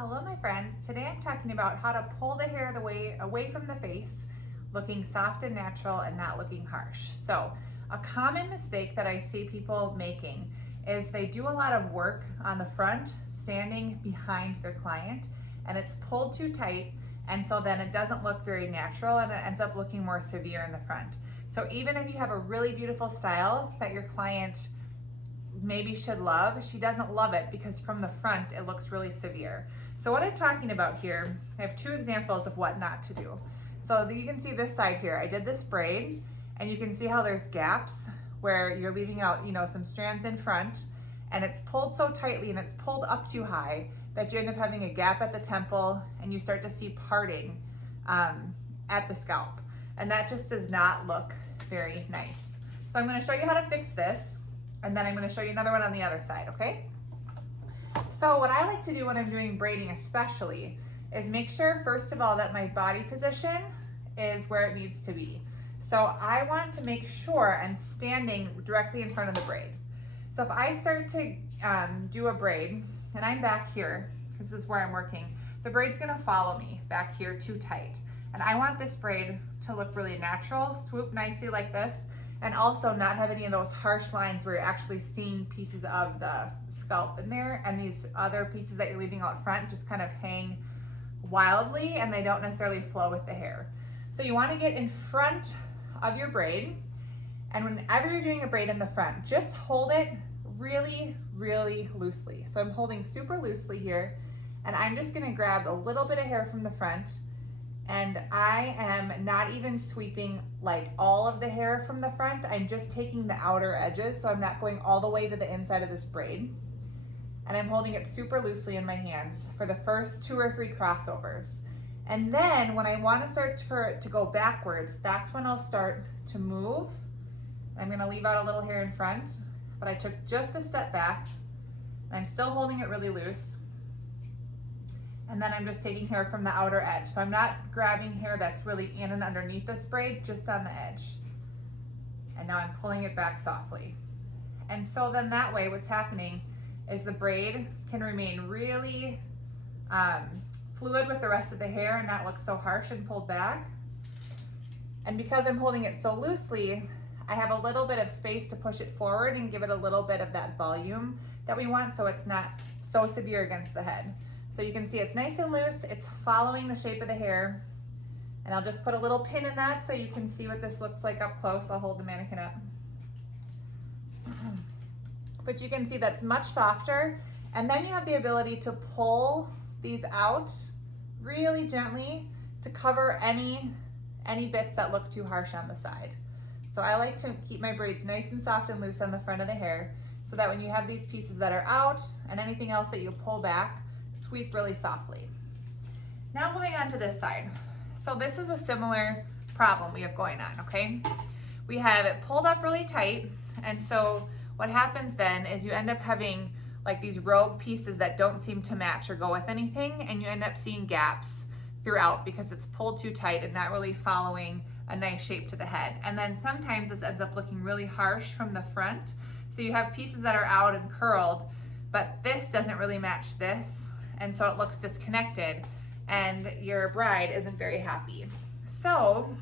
Hello my friends, today I'm talking about how to pull the hair away from the face, looking soft and natural and not looking harsh. So a common mistake that I see people making is they do a lot of work on the front, standing behind their client, and it's pulled too tight, and so then it doesn't look very natural and it ends up looking more severe in the front. So even if you have a really beautiful style that your client maybe should love, she doesn't love it because from the front it looks really severe. So what I'm talking about here, I have two examples of what not to do. So you can see this side here, I did this braid and you can see how there's gaps where you're leaving out, some strands in front, and it's pulled so tightly and it's pulled up too high that you end up having a gap at the temple and you start to see parting at the scalp. And that just does not look very nice. So I'm going to show you how to fix this. And then I'm going to show you another one on the other side, okay? So what I like to do when I'm doing braiding especially is make sure, first of all, that my body position is where it needs to be. So I want to make sure I'm standing directly in front of the braid. So if I start to do a braid, and I'm back here, because this is where I'm working, the braid's going to follow me back here too tight. And I want this braid to look really natural, swoop nicely like this, and also not have any of those harsh lines where you're actually seeing pieces of the scalp in there, and these other pieces that you're leaving out front just kind of hang wildly and they don't necessarily flow with the hair. So you want to get in front of your braid, and whenever you're doing a braid in the front, just hold it really, really loosely. So I'm holding super loosely here, and I'm just going to grab a little bit of hair from the front, and I am not even sweeping like all of the hair from the front. I'm just taking the outer edges, so I'm not going all the way to the inside of this braid. And I'm holding it super loosely in my hands for the first 2 or 3 crossovers. And then when I want to start to go backwards, that's when I'll start to move. I'm going to leave out a little hair in front, but I took just a step back, and I'm still holding it really loose. And then I'm just taking hair from the outer edge. So I'm not grabbing hair that's really in and underneath this braid, just on the edge. And now I'm pulling it back softly. And so then that way what's happening is the braid can remain really fluid with the rest of the hair and not look so harsh and pulled back. And because I'm holding it so loosely, I have a little bit of space to push it forward and give it a little bit of that volume that we want, so it's not so severe against the head. So you can see it's nice and loose, it's following the shape of the hair. And I'll just put a little pin in that so you can see what this looks like up close. I'll hold the mannequin up. But you can see that's much softer. And then you have the ability to pull these out really gently to cover any bits that look too harsh on the side. So I like to keep my braids nice and soft and loose on the front of the hair so that when you have these pieces that are out and anything else that you pull back, sweep really softly. Now moving on to this side. So this is a similar problem we have going on, okay? We have it pulled up really tight, and so what happens then is you end up having like these rogue pieces that don't seem to match or go with anything, and you end up seeing gaps throughout because it's pulled too tight and not really following a nice shape to the head. And then sometimes this ends up looking really harsh from the front. So you have pieces that are out and curled, but this doesn't really match this, and so it looks disconnected and your bride isn't very happy. So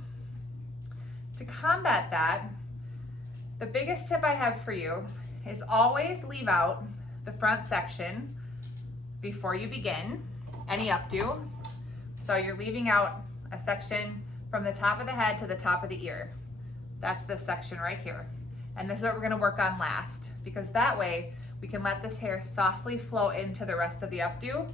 to combat that, the biggest tip I have for you is always leave out the front section before you begin any updo. So you're leaving out a section from the top of the head to the top of the ear. That's this section right here. And this is what we're gonna work on last, because that way we can let this hair softly flow into the rest of the updo,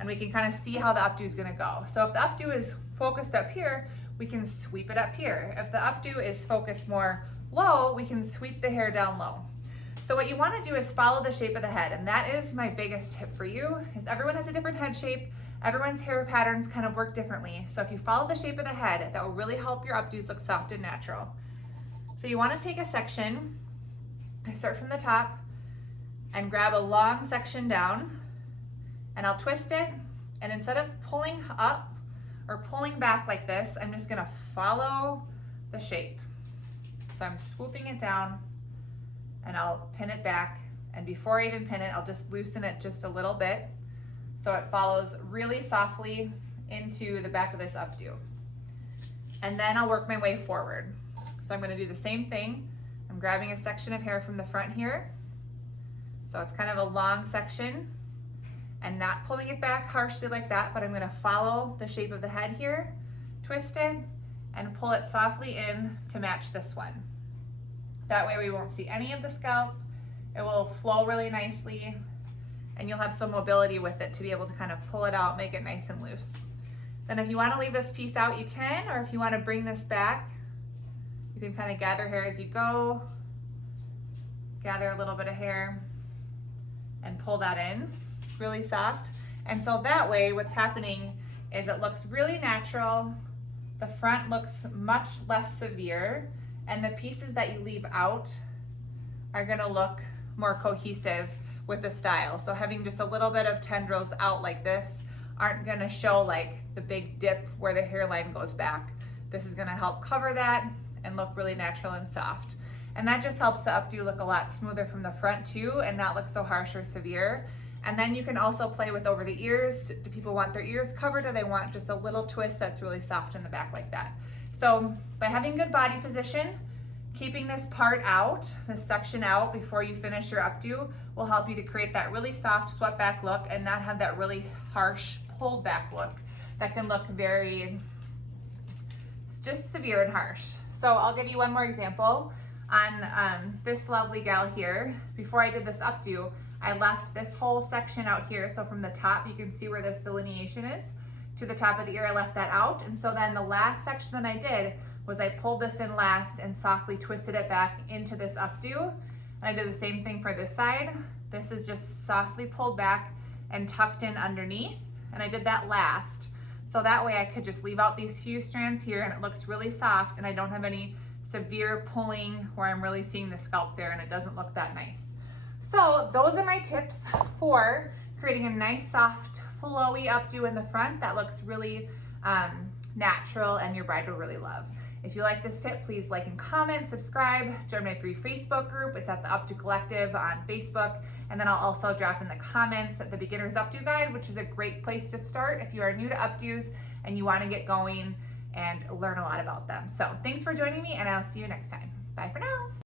and we can kind of see how the updo is going to go. So if the updo is focused up here, we can sweep it up here. If the updo is focused more low, we can sweep the hair down low. So what you want to do is follow the shape of the head, and that is my biggest tip for you, is everyone has a different head shape. Everyone's hair patterns kind of work differently. So if you follow the shape of the head, that will really help your updos look soft and natural. So you want to take a section, I start from the top, and grab a long section down, and I'll twist it, and instead of pulling up or pulling back like this, I'm just gonna follow the shape. So I'm swooping it down, and I'll pin it back, and before I even pin it, I'll just loosen it just a little bit So it follows really softly into the back of this updo. And then I'll work my way forward. So I'm gonna do the same thing. I'm grabbing a section of hair from the front here. So it's kind of a long section and not pulling it back harshly like that, but I'm gonna follow the shape of the head here, twist it, and pull it softly in to match this one. That way we won't see any of the scalp. It will flow really nicely, and you'll have some mobility with it to be able to kind of pull it out, make it nice and loose. Then if you want to leave this piece out, you can, or if you want to bring this back, you can kind of gather hair as you go, gather a little bit of hair, and pull that in, really soft. And so that way what's happening is it looks really natural, the front looks much less severe, and the pieces that you leave out are gonna look more cohesive with the style. So having just a little bit of tendrils out like this aren't gonna show like the big dip where the hairline goes back. This is gonna help cover that and look really natural and soft. And that just helps the updo look a lot smoother from the front too and not look so harsh or severe. And then you can also play with over the ears. Do people want their ears covered, or they want just a little twist that's really soft in the back like that? So by having good body position, keeping this part out, this section out before you finish your updo will help you to create that really soft swept back look and not have that really harsh pulled back look that can look very, it's just severe and harsh. So I'll give you one more example. On this lovely gal here, before I did this updo, I left this whole section out here. So from the top, you can see where this delineation is to the top of the ear, I left that out. And so then the last section that I did was I pulled this in last and softly twisted it back into this updo. And I did the same thing for this side. This is just softly pulled back and tucked in underneath. And I did that last. So that way I could just leave out these few strands here and it looks really soft and I don't have any severe pulling where I'm really seeing the scalp there and it doesn't look that nice. So those are my tips for creating a nice, soft, flowy updo in the front that looks really natural and your bride will really love. If you like this tip, please like and comment, subscribe, join my free Facebook group. It's at the Updo Collective on Facebook. And then I'll also drop in the comments the Beginner's Updo Guide, which is a great place to start if you are new to updos and you want to get going and learn a lot about them. So thanks for joining me and I'll see you next time. Bye for now.